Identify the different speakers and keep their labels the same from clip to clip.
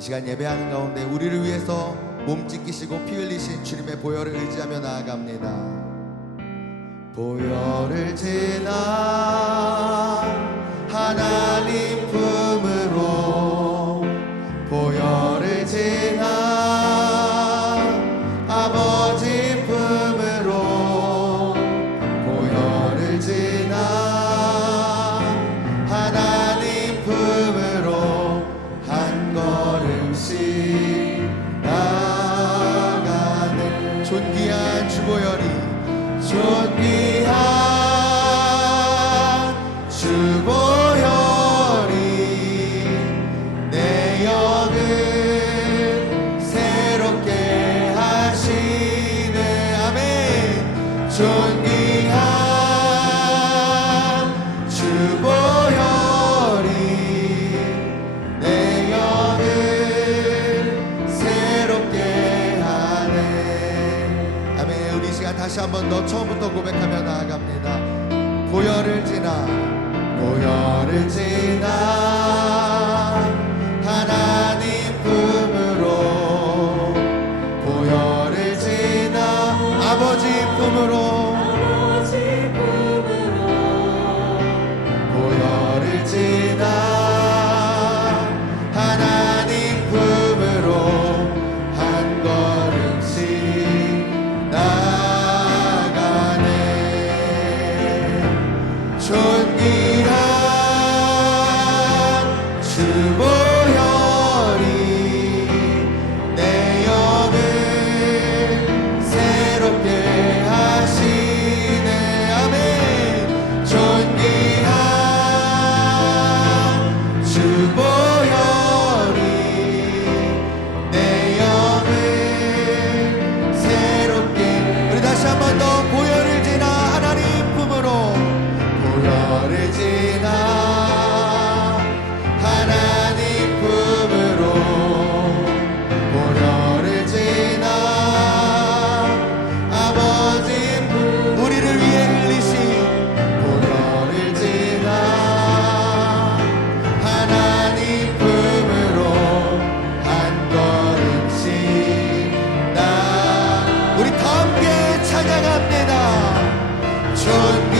Speaker 1: 이 시간 예배하는 가운데 우리를 위해서 몸짓기시고 피 흘리신 주님의 보혈을 의지하며 나아갑니다. 보혈을 지나 하나님 품으로 존귀한 주보혈이 존귀한 주보혈이 내 영을 새롭게 하시네. 아멘. 존귀 할렐루야 다시 한번 더 처음부터 고백하며 나아갑니다. 고열을 지나 고열을 지나 하나님 품으로 고열을 지나 아버지 품으로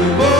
Speaker 1: Oh.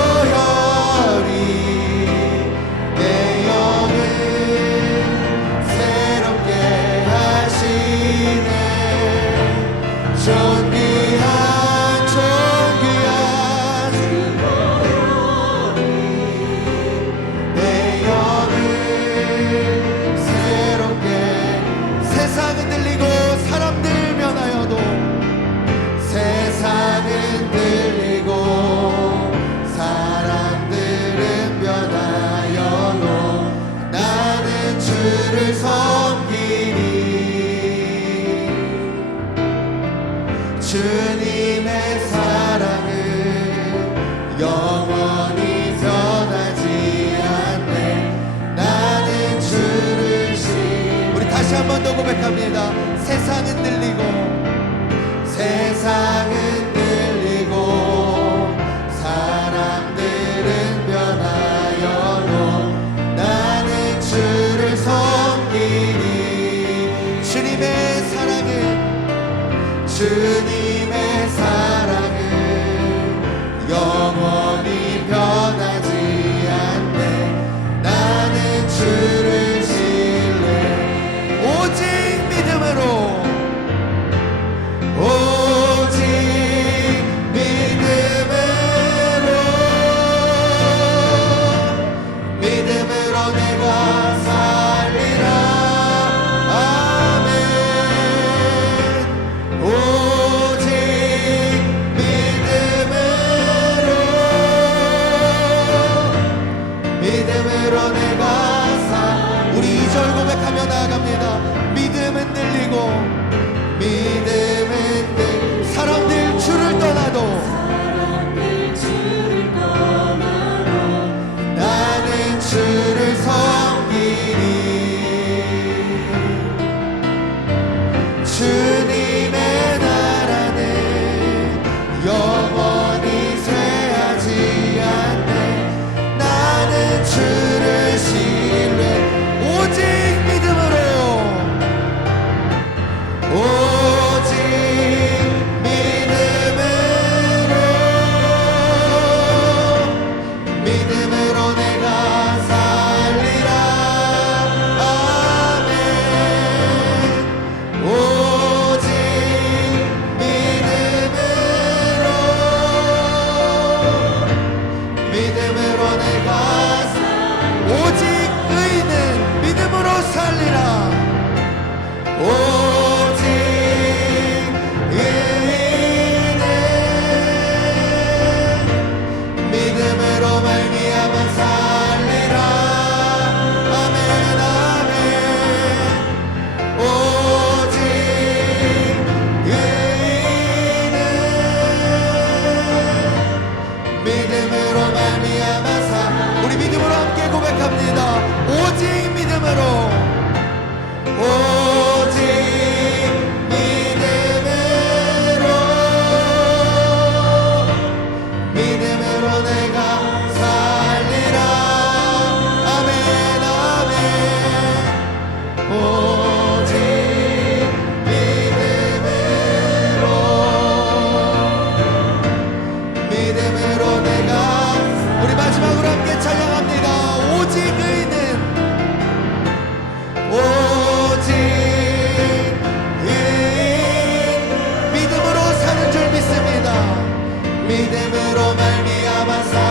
Speaker 1: 주님. mi de Abasar.